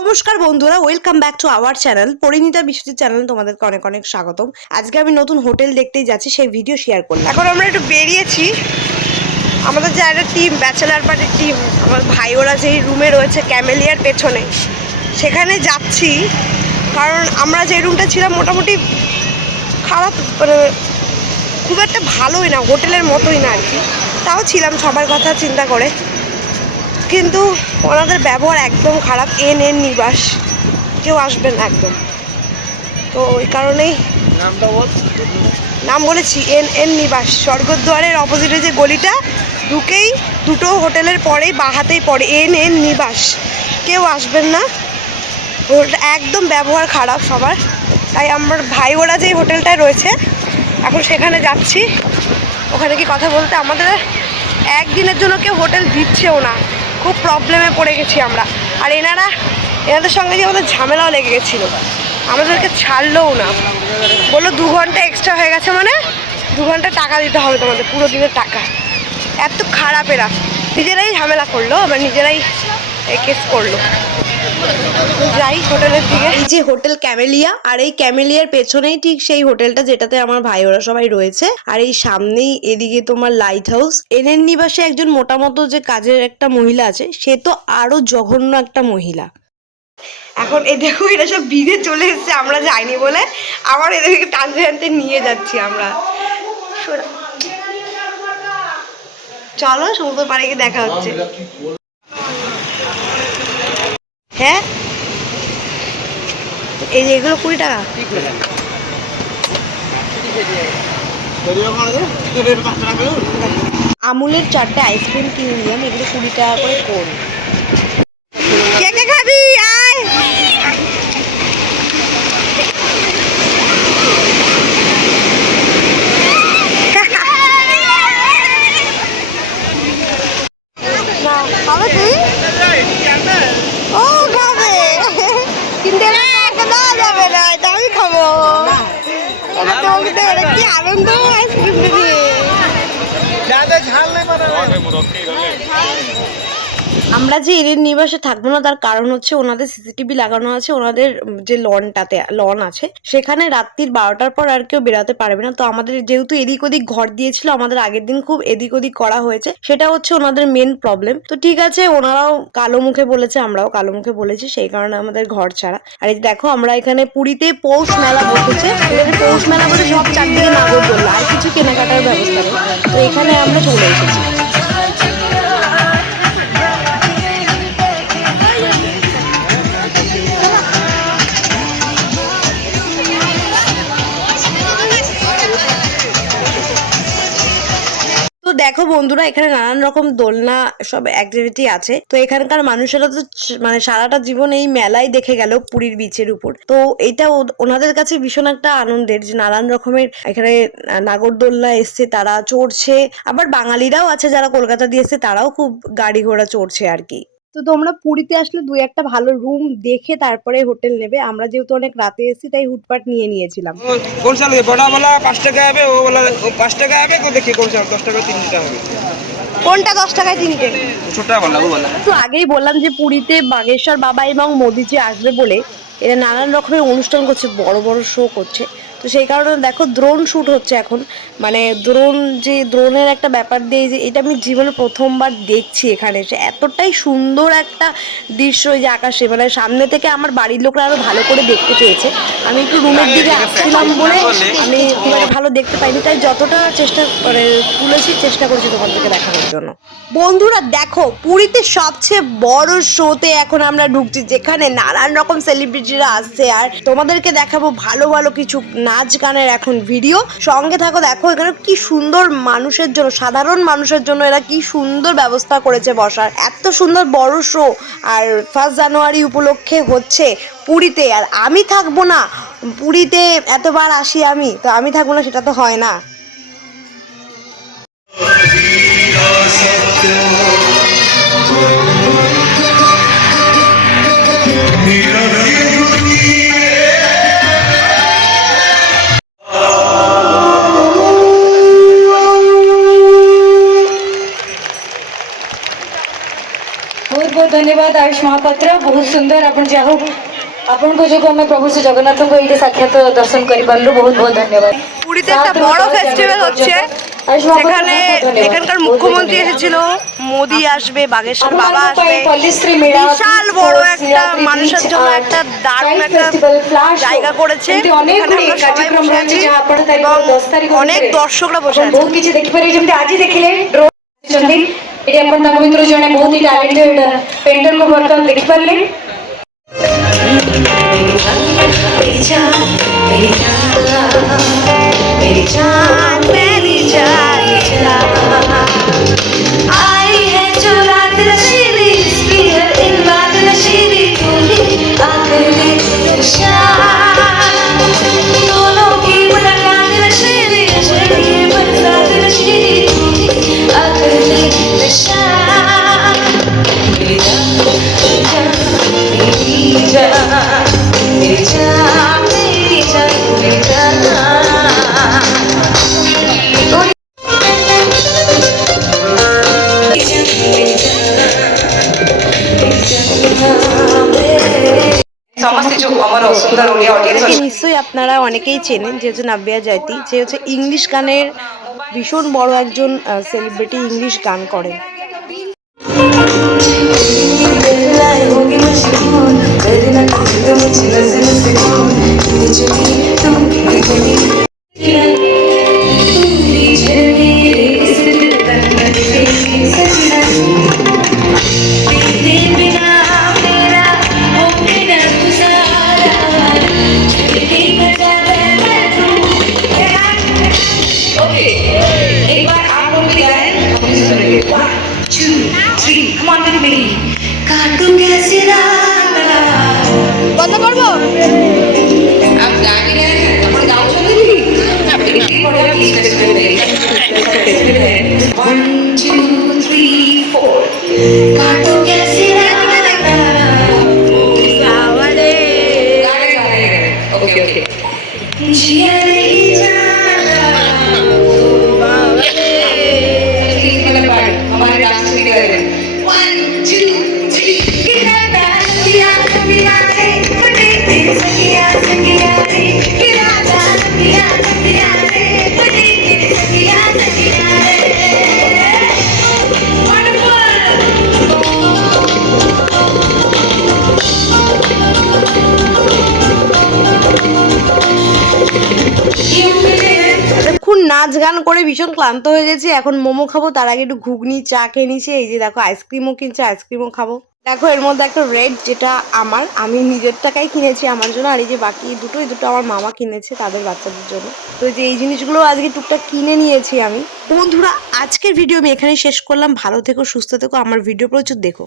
নমস্কার বন্ধুরা, welcome back to our channel Parineeta Biswajit channel. তোমাদেরকে অনেক অনেক স্বাগতম। আজকে আমি নতুন হোটেল দেখতেই যাচ্ছি, সেই ভিডিও শেয়ার করলাম। এখন আমরা একটু বেরিয়েছি, আমাদের যে একটা টিম, ব্যাচেলার পার্টির টিম, আমার ভাই ওরা যেই রুমে রয়েছে ক্যামেলিয়ার পেছনে, সেখানে যাচ্ছি। কারণ আমরা যে রুমটা ছিলাম মোটামুটি খারাপ, মানে খুব একটা ভালোই না, হোটেলের মতোই না আর কি। তাও ছিলাম সবার কথা চিন্তা করে, কিন্তু ওনাদের ব্যবহার একদম খারাপ। এন নিবাস, কেউ আসবেন একদম। তো ওই কারণেই নাম বলেছি, এন নিবাস। স্বর্গদ্বারের অপোজিটে যে গলিটা ঢুকেই দুটো হোটেলের পরেই বাহাতেই পড়ে এন নিবাস। কেউ আসবেন না, হোটেলটা একদম ব্যবহার খারাপ সবার। তাই আমার ভাই ওরা যে হোটেলটায় রয়েছে এখন সেখানে যাচ্ছি। ওখানে কি কথা বলতে, আমাদের একদিনের জন্য কেউ হোটেল দিচ্ছেও না, খুব প্রবলেমে পড়ে গেছি আমরা। আর এনাদের সঙ্গে যে আমাদের ঝামেলাও লেগে গেছিলো, আমাদেরকে ছাড়লোও না, বললো 2 ঘন্টা এক্সট্রা হয়ে গেছে, মানে 2 ঘন্টা টাকা দিতে হবে তোমাদের, পুরো দিনের টাকা। এত খারাপ এরা, নিজেরাই ঝামেলা করলো, আবার নিজেরাই কেস করলো। যাই হোটেলের দিকে। এই যে হোটেল ক্যামেলিয়া, আর এই ক্যামেলিয়ার পেছনেই ঠিক সেই হোটেলটা যেটাতে আমার ভাই ওরা সবাই রয়েছে। আর এই সামনেই এদিকে তোমার লাইট হাউস। এনএন নিবাসে একজন মোটামতো যে কাজের একটা মহিলা আছে, সে তো আরো জঘন্য একটা মহিলা। এখন এই দেখো, এটা সব ভিড়ে চলে এসছে আমরা যাইনি বলে, আবার এদেরকে টানতে টানতে নিয়ে যাচ্ছি আমরা। চলো সমুদ্র পাড়ে গিয়ে দেখা হচ্ছে। হ্যাঁ, এই যে এগুলো 20 টাকা। আমুলের 4টে আইসক্রিম কিনে নিলাম, এগুলো 20 টাকা করে কোন। কে কে খাবি আয়। না খাবে তুই? ও খাবে, কিনতে দেওয়া যাবে না, এটা আমি খাবো। কি আনন্দ আইসক্রিম দিয়ে। আমরা যে এনএন নিবাসে থাকবো না, তার কারণ হচ্ছে ওনাদের সিসিটিভি লাগানো আছে। ওনাদের যে লন আছে, সেখানে রাত্রির 12টার পর আর কেউ বেরোতে পারবে না। তো আমাদের যেহেতু এদিক ওদিক ঘর দিয়েছিল, আমাদের আগের দিন খুব এদিক ওদিক করা হয়েছে, সেটা হচ্ছে ওনাদের মেন প্রবলেম। তো ঠিক আছে, ওনারাও কালো মুখে বলেছে, আমরাও কালো মুখে বলেছি, সেই কারণে আমাদের ঘর ছাড়া। আর এই দেখো, আমরা এখানে পুরীতে পৌষ মেলা বসেছে, এখানে পৌষ মেলা বলে সব চারদিকে নাগরদোল্লা, আর কিছু কেনাকাটার ব্যবস্থা নেই। তো এখানে আমরা চলে এসেছি। তো দেখো বন্ধুরা, এখানে নানান রকম দোলনা, সব অ্যাক্টিভিটি আছে। তো এখানকার মানুষেরা তো মানে সারাটা জীবন এই মেলাই দেখে গেল পুরীর বিচের উপর। তো এটা ওনাদের কাছে ভীষণ একটা আনন্দের, যে নানান রকমের এখানে নাগরদোলনা এসছে, তারা চড়ছে। আবার বাঙালিরাও আছে যারা কলকাতা দিয়ে এসছে, তারাও খুব গাড়ি ঘোড়া চড়ছে আর কি। তো তোমরা পুরীতে আসলে 2-1টা ভালো রুম দেখে তারপরে হোটেল নেবে। আমরা যেহেতু অনেক রাতে এসেছি, তাই হুটপাট নিয়ে নিয়েছিলাম। কোন সাল বড়া বলা 5 টাকা হবে, ও বলা 5 টাকা হবে, কো দেখি কোন সাল 10 টাকা 3 টাকা হবে। কোনটা 10 টাকায় তিনটে? ছোটটা বলা ও বলা। তো আগেই বললাম যে পুরীতে বাগেশ্বর বাবা এবং মোদিজি আসবে বলে এরা নানান রকমের অনুষ্ঠান করছে, বড় বড় শো করছে। তো সেই কারণে দেখো, ড্রোন শ্যুট হচ্ছে এখন। মানে ড্রোনের একটা ব্যাপার দিয়ে, যে এটা আমি জীবনে প্রথমবার দেখছি এখানে এসে। এতটাই সুন্দর একটা দৃশ্য, এই যে আকাশে, মানে সামনে থেকে আমার বাড়ির লোকরা আরো ভালো করে দেখতে পেয়েছে। আমি একটু রুমের দিকে আসছিলাম বলে আমি খুব একটা ভালো দেখতে পাইনি, তাই যতটা চেষ্টা করে তুলেছি, চেষ্টা করেছি তোমাদেরকে দেখানোর জন্য। বন্ধুরা দেখো, পুরীতে সবচেয়ে বড় শোতে এখন আমরা ঢুকছি, যেখানে নানান রকম সেলিব্রিটিরা আসছে। আর তোমাদেরকে দেখাবো ভালো ভালো কিছু নাচ গানের এখন ভিডিও। সঙ্গে থাকো, দেখো এখানে কি সুন্দর মানুষের জন্য, সাধারণ মানুষের জন্য এরা কি সুন্দর ব্যবস্থা করেছে বসার। এত সুন্দর বড় শো, আর 1 জানুয়ারি উপলক্ষে হচ্ছে পুরীতে। আর আমি থাকবো না পুরীতে, এতবার আসি আমি, তো আমি থাকবো না সেটা তো হয় না। बहुत बहुत धन्यवाद। धन्यवाद आयुष महापात्र बहुत सुंदर आपण जाहु आपण को जो हमें प्रभु श्री जगन्नाथ को ये साक्षात दर्शन कर पारलु बहुत बहुत धन्यवाद পুরীতে একটা বড় ফেস্টিভ্যাল হচ্ছে সেখানে এখানকার মুখ্যমন্ত্রী এসেছিল মোদি আসবে বাগেশ্বর বাবা আসবে বিশাল বড় একটা মানুষের জন্য একটা দারুণ একটা জায়গা করেছে এখানে আমরা সবাই বসে আছি এবং অনেক দর্শকরা বসে আছে बहुत किसी देखि पारे जेमते आज देखिले ड्रोन चंदी एटी आपण ताको मित्र जने बहुत ही टैलेंटेड पेंटर को वर्तमान देखि पारले मेरी जान मेरी जान मेरी जान आई है जो रात नशीली स्पीकर इन बात नशीली तूने आकर ले शाम दोनों की मुलाकात नशीली ये बरसात नशीली तूने आकर ले शाम मेरी जान मेरी जान मेरी जान मेरी जान मेरी जान নিশ্চয়ই আপনারা অনেকেই চেনেন যেহেতু নাব্বিয়া জাইতি যে হচ্ছে ইংলিশ গানের ভীষণ বড় একজন সেলিব্রিটি ইংলিশ গান করেন বন্ধ করবো নাচ গান করে ভীষণ ক্লান্ত হয়ে গেছে এখন মোমো খাবো তার আগে একটু ঘুগনি চা খেয়ে নিয়েছি এই যে দেখো আইসক্রিমও কিনছে আইসক্রিমও খাবো দেখো এর মধ্যে একটা রেড যেটা আমি নিজের টাকায় কিনেছি আমার জন্য আর এই যে বাকি এই দুটো আমার মামা কিনেছে তাদের বাচ্চাদের জন্য তো যে এই জিনিসগুলো আজকে টুকটাক কিনে নিয়েছি আমি বন্ধুরা আজকের ভিডিও আমি এখানে শেষ করলাম ভালো থেকো সুস্থ থেকো আমার ভিডিও প্রচুর দেখো